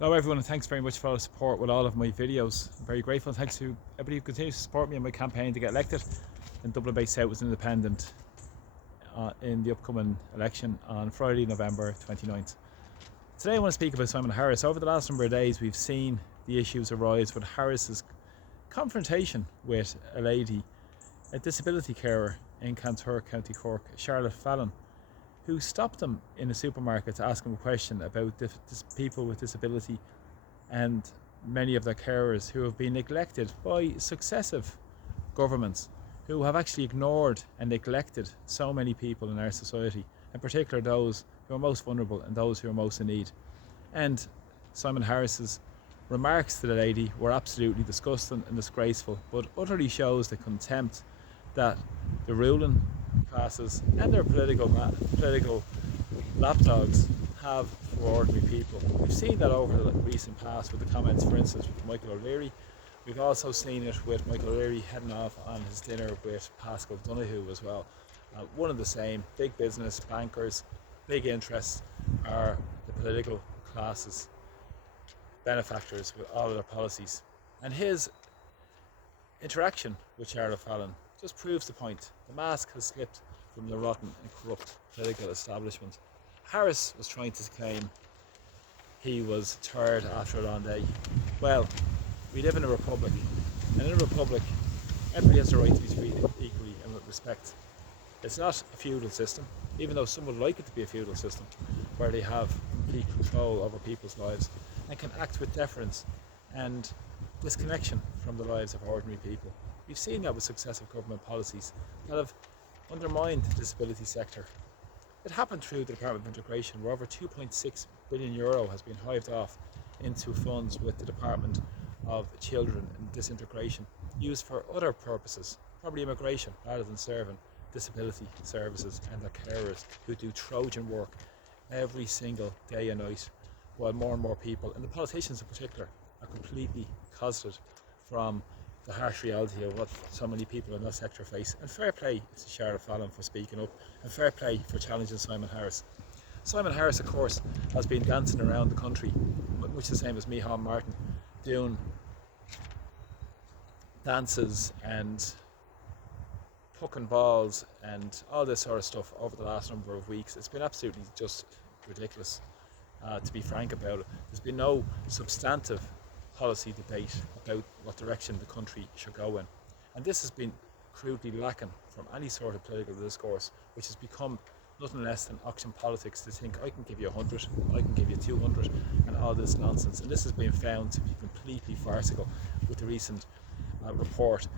Hello everyone, and thanks very much for all the support with all of my videos. I'm very grateful. Thanks to everybody who continues to support me in my campaign to get elected and Dublin Bay South as an independent in the upcoming election on Friday, November 29th. Today I want to speak about Simon Harris. Over the last number of days we've seen the issues arise with Harris's confrontation with a lady, a disability carer in Cantor, County Cork, Charlotte Fallon, who stopped him in a supermarket to ask him a question about people with disability and many of their carers who have been neglected by successive governments who have actually ignored and neglected so many people in our society, in particular those who are most vulnerable and those who are most in need. And Simon Harris's remarks to the lady were absolutely disgusting and disgraceful, but utterly shows the contempt that the ruling classes and their political lapdogs have for ordinary people. We've seen that over the recent past with the comments, for instance, with Michael O'Leary. We've also seen it with Michael O'Leary heading off on his dinner with Pascal Donoghue as well. One and the same, big business, bankers, big interests are the political classes, benefactors with all of their policies. And his interaction with Charlotte Fallon just proves the point. The mask has slipped from the rotten and corrupt political establishment. Harris was trying to claim he was tired after a long day. Well, we live in a republic, and in a republic, everybody has the right to be treated equally and with respect. It's not a feudal system, even though some would like it to be a feudal system, where they have complete control over people's lives and can act with deference and disconnection from the lives of ordinary people. We've seen that with successive government policies that have undermined the disability sector. It happened through the Department of Integration, where over €2.6 billion has been hived off into funds with the Department of Children and Disintegration, used for other purposes, probably immigration, rather than serving disability services and their carers who do Trojan work every single day and night, while more and more people, and the politicians in particular, are completely cosseted from the harsh reality of what so many people in that sector face. And fair play to Charlotte Fallon for speaking up, and fair play for challenging Simon Harris. Simon Harris, of course, has been dancing around the country, much the same as Micheál Martin, doing dances and pucking balls and all this sort of stuff over the last number of weeks. It's been absolutely just ridiculous, to be frank about it. There's been no substantive policy debate about what direction the country should go in. And this has been crudely lacking from any sort of political discourse, which has become nothing less than auction politics, to think I can give you 100, I can give you 200, and all this nonsense. And this has been found to be completely farcical with the recent report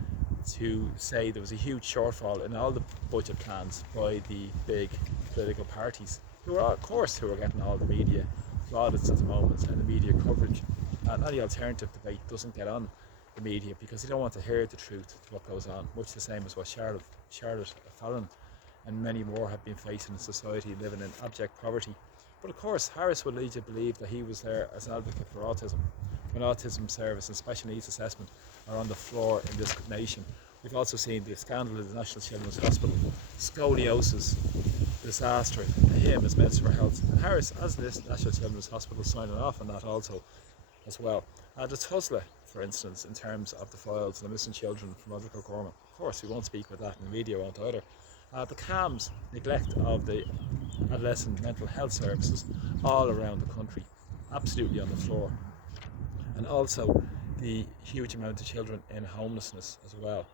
to say there was a huge shortfall in all the budget plans by the big political parties, who are, of course, who are getting all the media plaudits at the moment and the media coverage. And any alternative debate doesn't get on the media because they don't want to hear the truth to what goes on, much the same as what Charlotte Fallon and many more have been facing in society, living in abject poverty. But of course, Harris would lead you to believe that he was there as an advocate for autism, when autism service and special needs assessment are on the floor in this nation. We've also seen the scandal at the National Children's Hospital, scoliosis, disaster to him as Minister for Health. And Harris, as this National Children's Hospital, signing off on that also as well. The TUSLA, for instance, in terms of the files of the missing children from Roderick O'Gorman. Of course, we won't speak about that, and the media won't either. The CAMS neglect of the adolescent mental health services all around the country, absolutely on the floor. And also the huge amount of children in homelessness as well.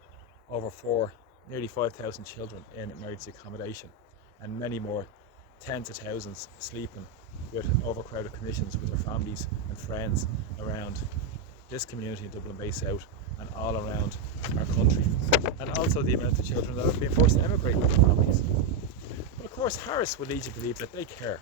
Nearly 5,000 children in emergency accommodation, and many more, tens of thousands sleeping with overcrowded conditions with their families and friends around this community in Dublin Bay South and all around our country. And also the amount of children that have been forced to emigrate with their families. But of course, Harris would lead you to believe that they care,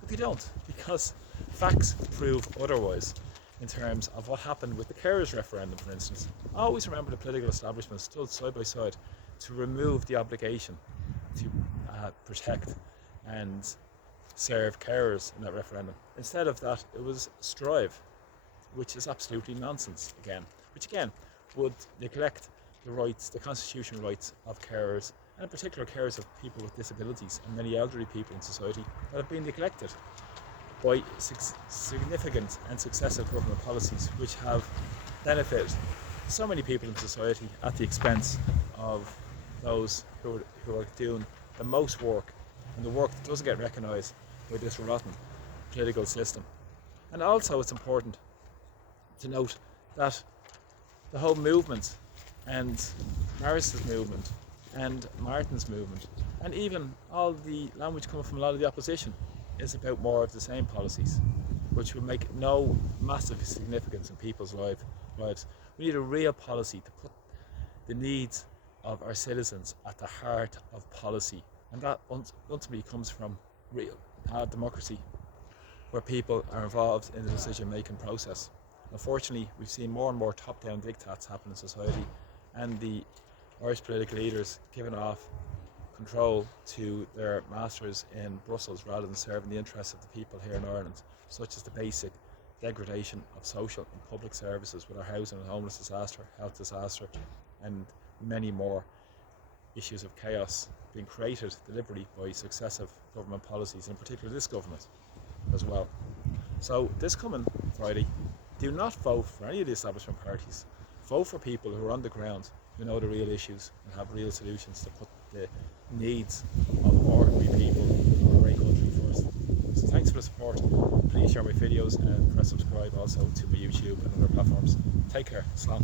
but they don't, because facts prove otherwise in terms of what happened with the carers referendum, for instance. I always remember the political establishment stood side by side to remove the obligation to protect and serve carers in that referendum. Instead of that, it was strive, which is absolutely nonsense again, which again would neglect the rights, the constitutional rights of carers, and in particular carers of people with disabilities and many elderly people in society that have been neglected by significant and successive government policies which have benefited so many people in society at the expense of those who are doing the most work, and the work that doesn't get recognised by this rotten political system. And also it's important to note that the whole movement, and Maris's movement and Martin's movement, and even all the language coming from a lot of the opposition, is about more of the same policies, which will make no massive significance in people's lives. We need a real policy to put the needs of our citizens at the heart of policy, and that ultimately comes from real democracy, where people are involved in the decision-making process. Unfortunately, we've seen more and more top-down diktats happen in society, and the Irish political leaders giving off control to their masters in Brussels rather than serving the interests of the people here in Ireland, such as the basic degradation of social and public services with our housing and homeless disaster, health disaster, and many more issues of chaos being created deliberately by successive government policies, in particular this government as well. So this coming Friday, do not vote for any of the establishment parties. Vote for people who are on the ground, who know the real issues and have real solutions to put the needs of ordinary people in a great country first. So thanks for the support. Please share my videos and press subscribe also to my YouTube and other platforms. Take care. Slán.